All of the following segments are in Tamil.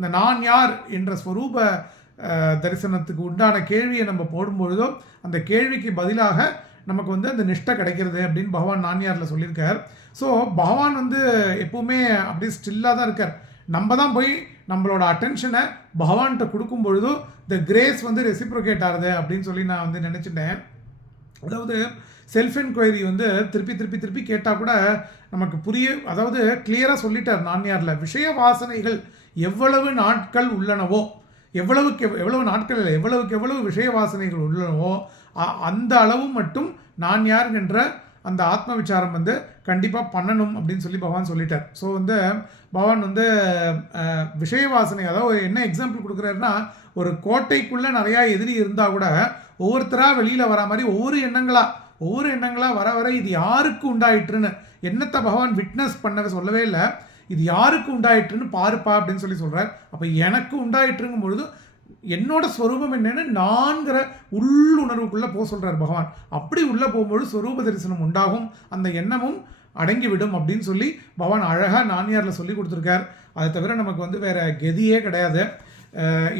அந்த நான் யார் என்ற ஸ்வரூப தரிசனத்துக்கு உண்டான கேள்வியை நம்ம போடும்பொழுதோ அந்த கேள்விக்கு பதிலாக நமக்கு வந்து அந்த நிஷ்டை கிடைக்கிறது அப்படின்னு பகவான் நான்யாரில் சொல்லியிருக்கார். ஸோ பகவான் வந்து எப்பவுமே அப்படியே ஸ்டில்லாக தான் இருக்கார். நம்ம தான் போய் நம்மளோட அட்டென்ஷனை பகவான்கிட்ட கொடுக்கும் பொழுதோ த கிரேஸ் வந்து ரெசிப்ரோகேட் ஆகுது அப்படின்னு சொல்லி நான் வந்து நினச்சிட்டேன். அதாவது செல்ஃப் என்கொயரி வந்து திருப்பி திருப்பி திருப்பி கேட்டால் கூட நமக்கு அதாவது கிளியராக சொல்லிட்டார் நான்யாரில். விஷய வாசனைகள் எவ்வளவு நாட்கள் உள்ளனவோ, எவ்வளவு நாட்கள் இல்லை, எவ்வளவு விஷய வாசனைகள் உள்ளனவோ அந்த அளவு மட்டும் நான் யார் என்ற அந்த ஆத்ம விசாரம் வந்து கண்டிப்பாக பண்ணணும் அப்படின்னு சொல்லி பகவான் சொல்லிட்டார். ஸோ வந்து பகவான் வந்து விஷய வாசனை, அதாவது என்ன எக்ஸாம்பிள் கொடுக்குறாருன்னா, ஒரு கோட்டைக்குள்ளே நிறையா எதிரி இருந்தால் கூட ஒவ்வொருத்தராக வெளியில் வர மாதிரி ஒவ்வொரு எண்ணங்களாக வர வர இது யாருக்கு உண்டாயிற்றுன்னு எண்ணத்தை பகவான் விட்னஸ் பண்ண சொல்லவே இல்லை. இது யாருக்கு உண்டாயிற்றுன்னு பாருப்பா அப்படின்னு சொல்லி சொல்கிறார். அப்போ எனக்கு உண்டாயிற்றுங்கும் பொழுது என்னோட ஸ்வரூபம் என்னன்னு நான்கிற உள்ளுணர்வுக்குள்ளே போக சொல்கிறார் பகவான். அப்படி உள்ளே போகும்போது ஸ்வரூப தரிசனம் உண்டாகும், அந்த எண்ணமும் அடங்கிவிடும் அப்படின்னு சொல்லி பகவான் அழகாக நான்யாரில் சொல்லி கொடுத்துருக்கார். அதை தவிர நமக்கு வந்து வேறு கதியே கிடையாது.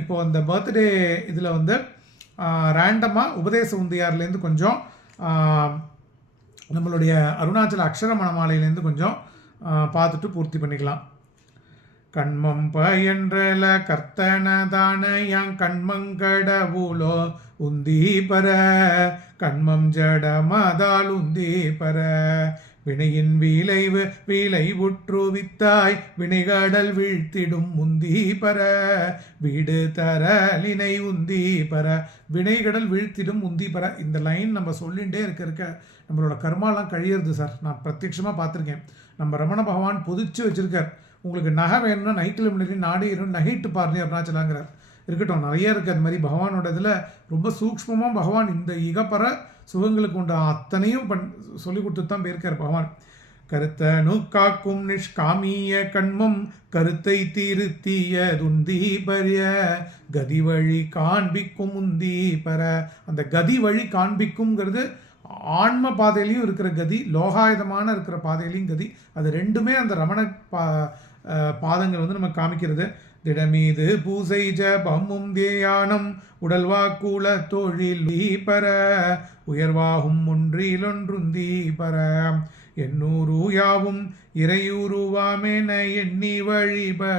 இப்போ அந்த பர்த்டே இதில் வந்து ரேண்டமாக உபதேச உந்தியார்லேருந்து கொஞ்சம், நம்மளுடைய அருணாச்சல அக்ஷர மணமாலையிலேருந்து கொஞ்சம் பார்த்துட்டு பூர்த்தி பண்ணிக்கலாம். கண்மம் பயின்றல கர்த்தனதானயாங் கண்மங்கடவுலோ உந்தி பர கண்மம் ஜடமதால் உந்தி பர வினையின் வீலை உற்றுவித்தாய் வினைகடல் வீழ்த்திடும் உந்தி பர வீடு தரலினை உந்தி பர வினைகடல் வீழ்த்திடும் உந்தி பர. இந்த லைன் நம்ம சொல்லிகிட்டே இருக்க நம்மளோட கர்மாலாம் கழியிறது சார். நான் பிரத்யட்சமாக பார்த்துருக்கேன். நம்ம ரமண பகவான் பொதிச்சு வச்சுருக்கார். உங்களுக்கு நகை வேணும்னா நைட்டில் முன்னாடி நாடு இரும் நகைட்டு பாருங்க அருணாச்சலாங்கிறார். இருக்கட்டும், நிறைய இருக்குது அது மாதிரி. பகவானோட இதில் ரொம்ப சூக்ஷ்மமாக பகவான் இந்த இகப்பற சுகங்களுக்கு உண்ட அத்தனையும் சொல்லி கொடுத்து தான் போயிருக்கார் பகவான். கருத்தனு காக்கும் நிஷ்காமிய கண்மம் கருத்தை தீருத்திய துந்தி பரிய கதி வழி காண்பிக்கும் உந்தி பர. அந்த கதி வழி காண்பிக்கும்ங்கிறது ஆன்ம பாதையிலையும் இருக்கிற கதி, லோகாயுதமான இருக்கிற பாதையிலையும் கதி. அது ரெண்டுமே அந்த ரமண பாதங்கள் வந்து நமக்கு காமிக்கிறது. திடமீது பூசை ஜபமும் தியானம் உடல்வாக்கூல தொழில் பர உயர்வாகும் ஒன்றிலொன்றுந்தி பர எண்ணூறு யாவும் இறையூருவாமென எண்ணி வழிபட